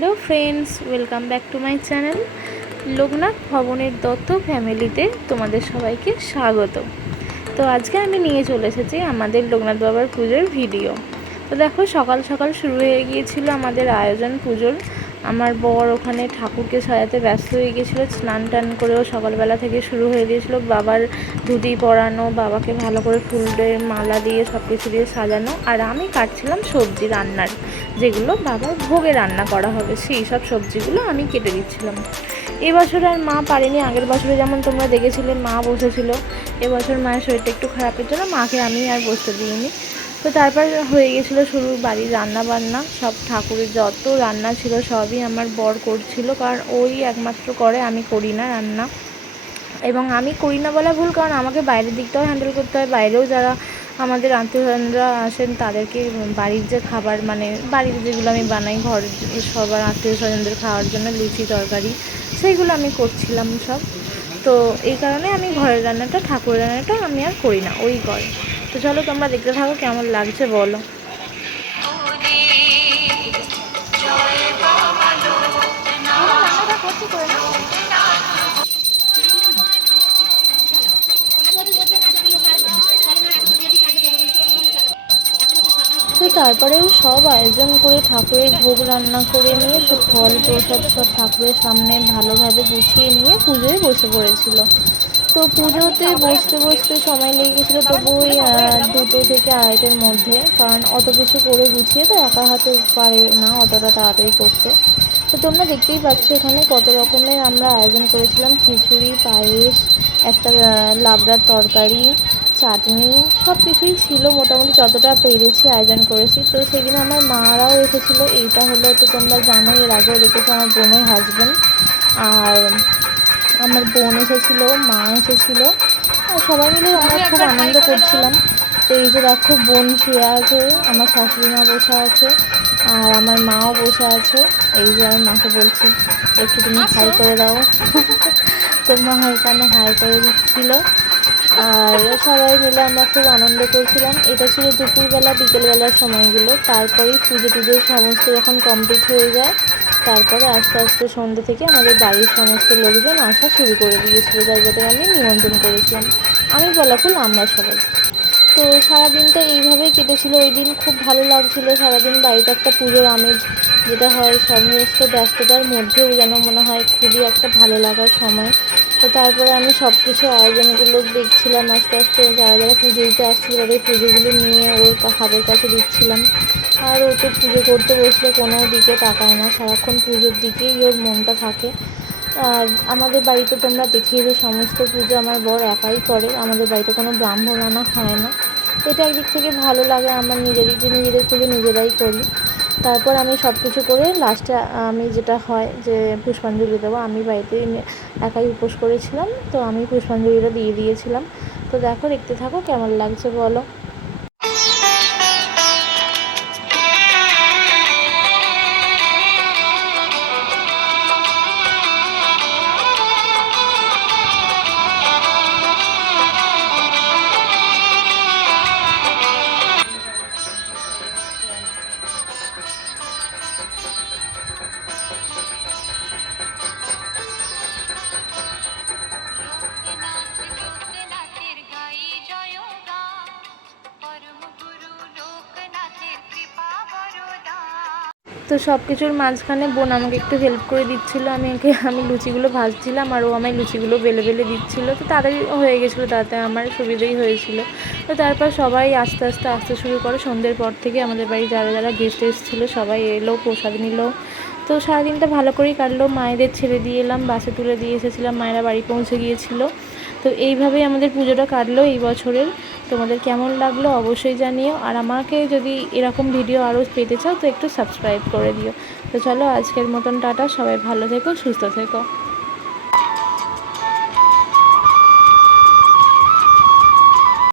Hello friends, welcome back to my channel Loknath ভবনের দত্ত ফ্যামিলিতে তোমাদের সবাইকে স্বাগত। তো আজকে আমি নিয়ে চলে এসেছি আমাদের লোকনাথ বাবার পুজোর ভিডিও। তো দেখো, সকাল সকাল শুরু হয়ে গিয়েছিল আমাদের আয়োজন পুজোর। আমার বর ওখানে ঠাকুরকে সাজাতে ব্যস্ত হয়ে গিয়েছিলো, স্নান টান করেও সকালবেলা থেকে শুরু হয়ে গিয়েছিলো। বাবার ধুতি পরানো, বাবাকে ভালো করে ফুলের মালা দিয়ে সব কিছু দিয়ে সাজানো, আর আমি কাটছিলাম সবজি রান্নার, যেগুলো বাবার ভোগে রান্না করা হবে সেই সব সবজিগুলো আমি কেটে দিচ্ছিলাম। এবছর আর মা পারেনি, আগের বছরে যেমন তোমরা দেখেছিলে মা বসেছিল, এবছর মায়ের শরীরটা একটু খারাপের জন্য মাকে আমি আর বসতে দিইনি। তো তারপর হয়ে গেছিলো শুরু বাড়ির রান্না বান্না, সব ঠাকুরের যত রান্না ছিল সবই আমার বর করছিল, কারণ ওই একমাত্র করে, আমি করি না রান্না। এবং আমি করি না বলা ভুল, কারণ আমাকে বাইরের দিকটাও হ্যান্ডেল করতে হয়। বাইরেও যারা আমাদের আত্মীয়স্বজনরা আসেন তাদেরকে বাড়ির যে খাবার, মানে বাড়িতে যেগুলো আমি বানাই ঘরের সবার আত্মীয়স্বজনদের খাওয়ার জন্য, লুচি তরকারি, সেইগুলো আমি করছিলাম সব। তো এই কারণে আমি ঘরের রান্নাটা, ঠাকুরের রান্নাটা আমি আর করি না, ওই করে। তো চলো তোমরা দেখতে থাকো কেমন লাগছে বলো। তো তারপরেও সব আয়োজন করে ঠাকুরের ভোগ রান্না করে নিয়ে সব ফল প্রসাদ সব ঠাকুরের সামনে ভালোভাবে গুছিয়ে নিয়ে পুজোয় বসে পড়েছিল। তো পুজোতে বসতে বসতে সময় লেগে গেছিলো, তবু ওই 2টো থেকে 2:30টার মধ্যে, কারণ অত কিছু করে গুছিয়ে তো একা হাতে পারে না অতটা তাড়াতাড়ি করতে। তো তোমরা দেখতেই পাচ্ছ এখানে কত রকমের আমরা আয়োজন করেছিলাম, খিচুড়ি, পায়েস, একটা লাবড়ার তরকারি, চাটনি, সব কিছুই ছিল। মোটামুটি যতটা পেরেছি আয়োজন করেছি। তো সেদিন আমার মারাও এসেছিলো। এইটা হলো, তো তোমরা জানো, এর আগেও দেখেছো, আমার বোনের হাজব্যান্ড। আর আমার বোন এসেছিলো, মা এসেছিলো, আর সবাই মিলে আমরা খুব আনন্দ করছিলাম। তো এই যে দেখো, বোন শুয়ে আছে, আমার শাশুড়ি মা বসে আছে, আর আমার মাও বসে আছে। এই যে আমি মাকে বলছি একটু তুমি হাই করে দাও। তো মা এখানে হাই করে দিচ্ছিল, আর সবাই মিলে আমরা খুব আনন্দ করছিলাম। এটা ছিল দুপুরবেলা বিকেলবেলার সময়গুলো। তারপরেই পুজো টুজো সমস্ত যখন কমপ্লিট হয়ে যায়, তারপরে আস্তে আস্তে সন্ধ্যে থেকে আমাদের বাড়ির সমস্ত লোকজন আসা শুরু করে দিয়েছিলো, যাদের আমি নিমন্ত্রণ করেছিলাম, আমি বলাকুল আমরা সবাই। তো সারাদিনটা এইভাবেই কেটেছিল। ওই দিন খুব ভালো লাগছিলো, সারাদিন বাড়িতে একটা পুজোর আমেজ যেটা হয়, সমস্ত ব্যস্ততার মধ্যেও যেন মনে হয় খুবই একটা ভালো লাগার সময়। তো তারপরে আমি সব কিছু আয়োজনগুলো দেখছিলাম আস্তে আস্তে, যারা যারা পুজো দিতে আসছিলো তাদের পুজোগুলো নিয়ে ওর হাতের কাছে দিচ্ছিলাম। আর ও তো পুজো করতে বসলে কোনো দিকে তাকায় না, সারাক্ষণ পুজোর দিকেই ওর মনটা থাকে। আর আমাদের বাড়িতে তোমরা দেখিয়েছো সমস্ত পুজো আমার বর একাই করে, আমাদের বাড়িতে কোনো ব্রাহ্মণ আনা হয় না। এটা একদিক থেকে ভালো লাগে, আমার নিজেদের পুজো নিজেরাই করি। তারপর আমি সব কিছু করে লাস্টে আমি যেটা হয় যে পুষ্পাঞ্জলি দেবো, আমি বাড়িতে একাই উপোস করেছিলাম, তো আমি পুষ্পাঞ্জলিটা দিয়ে দিয়েছিলাম। তো দেখো, দেখতে থাকো কেমন লাগছে বলো। তো সব কিছুর মাঝখানে বোন আমাকে একটু হেল্প করে দিচ্ছিলো, আমি লুচিগুলো ভাজছিলাম, আর ও আমায় লুচিগুলো বেলে বেলে দিচ্ছিলো। তো তাড়াতাড়ি হয়ে গেছিলো, তাতে আমার সুবিধেই হয়েছিল। তো তারপর সবাই আস্তে আস্তে আসতে শুরু করে। সন্ধ্যের পর থেকে আমাদের বাড়ি যারা যারা গেস্ট এসেছিলো সবাই এলো, প্রসাদ নিল। তো সারাদিনটা ভালো করেই কাটলো। মায়েদের ছেড়ে দিয়ে এলাম, বাসে তুলে দিয়ে এসেছিলাম, মায়েরা বাড়ি পৌঁছে গিয়েছিলো। তো এইভাবেই আমাদের পুজোটা কাটলো এই বছরের। তোমাদের কেমন লাগলো অবশ্যই জানিও, আর আমাকে যদি এরকম ভিডিও আরও পেতে চাও তো একটু সাবস্ক্রাইব করে দিও। তো চলো, আজকের মতন টাটা, সবাই ভালো থেকো, সুস্থ থেকো।